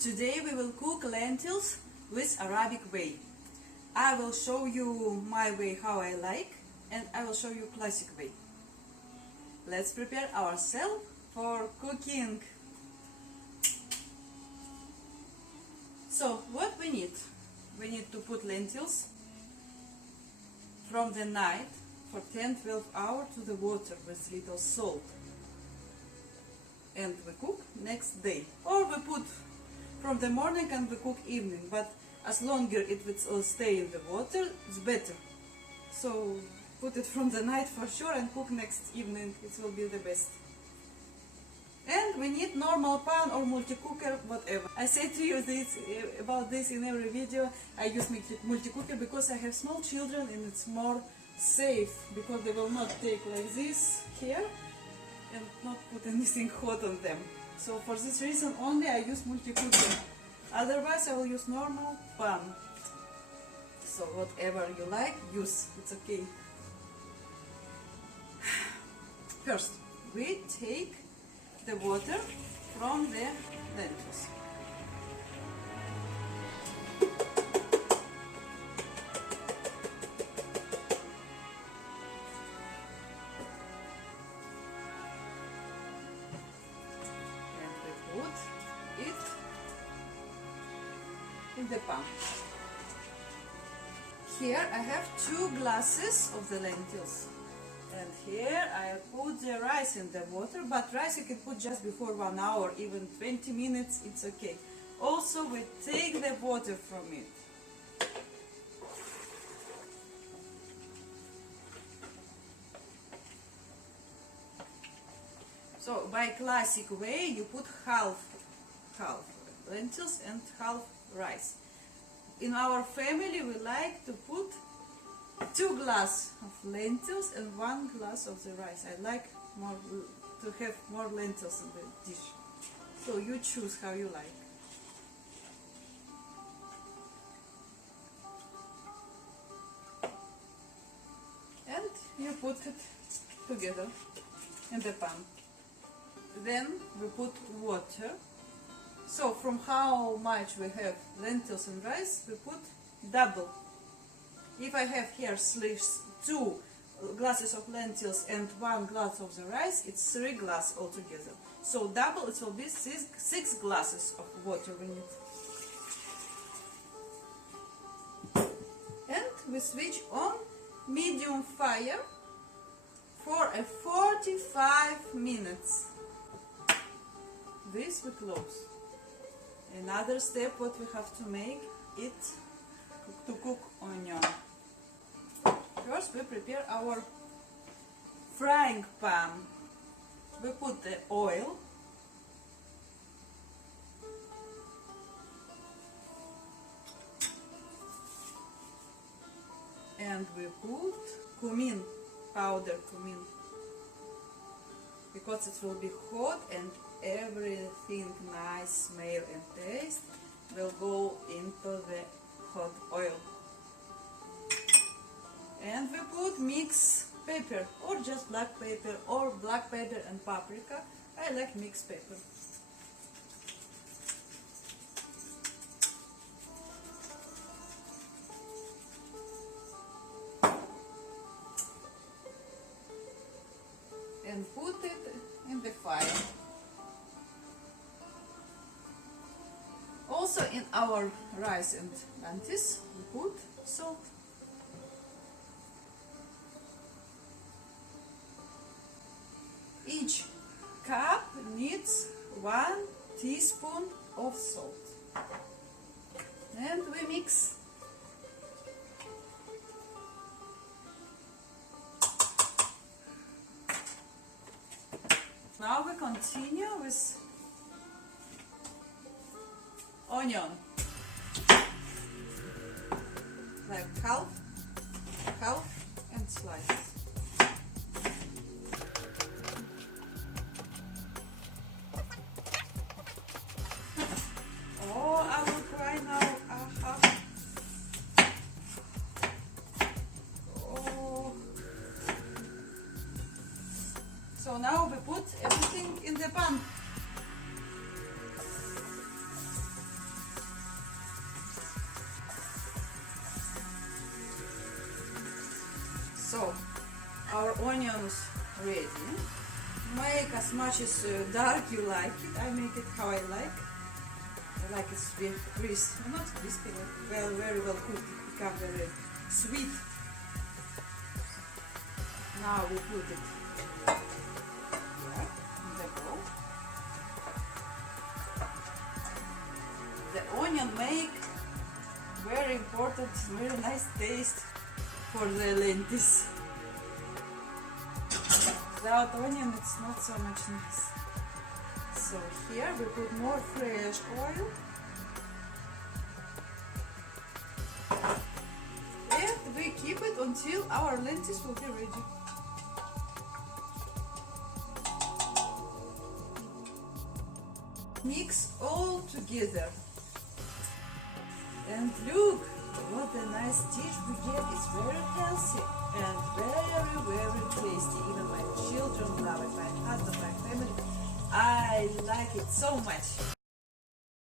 Today we will cook lentils with Arabic way. I will show you my way how I like, and I will show you classic way. Let's prepare ourselves for cooking. So what we need? We need to put lentils from the night for 10-12 hours to the water with little salt. And we cook next day. Or we put from the morning and we cook evening, but as longer it will stay in the water, it's better. So put it from the night for sure and cook next evening, it will be the best. And we need normal pan or multi-cooker, whatever. I say to you about this in every video. I use multi-cooker because I have small children and it's more safe, because they will not take like this here and not put anything hot on them. So for this reason only I use multi-cooker. Otherwise I will use normal pan. So whatever you like, use, it's okay. First, we take the water from the lentils. And we put it in the pan. Here I have 2 glasses of the lentils. And here I put the rice in the water, but rice you can put just before 1 hour, even 20 minutes, it's okay. Also we take the water from it. So by classic way you put half lentils and half rice. In our family we like to put 2 glasses of lentils and 1 glass of the rice. I like more to have more lentils in the dish. So you choose how you like. And you put it together in the pan. Then we put water. So from how much we have lentils and rice, we put double. If I have here 2 glasses of lentils and 1 glass of the rice, it's 3 glasses altogether. So double, it will be 6 glasses of water we need. And we switch on medium fire for 45 minutes. This we close. Another step what we have to make it to cook onion. First we prepare our frying pan. We put the oil, and we put cumin, powder cumin, because it will be hot and everything nice smell and taste will go into the hot oil. And we put mixed pepper or just black pepper or black pepper and paprika. I like mixed pepper. And put it in the fire. Also in our rice and lentils we put salt. Each cup needs 1 teaspoon of salt. And we mix. Now we continue with onion. Like half and slices. Oh, I will cry now. Oh. So now we put everything in the pan. ready. Make as much as dark you like it. I make it how I like. I like it to be crispy, not crispy, but very well cooked. It becomes very sweet. Now we put it here in the bowl. The onion make very important, very nice taste for the lentils. Without onion it's not so much nice. So here we put more fresh oil. And we keep it until our lentils will be ready. Mix all together. And look, what a nice dish we get. It's very healthy and very tasty. Even my children love it, my husband, my family. I like it so much.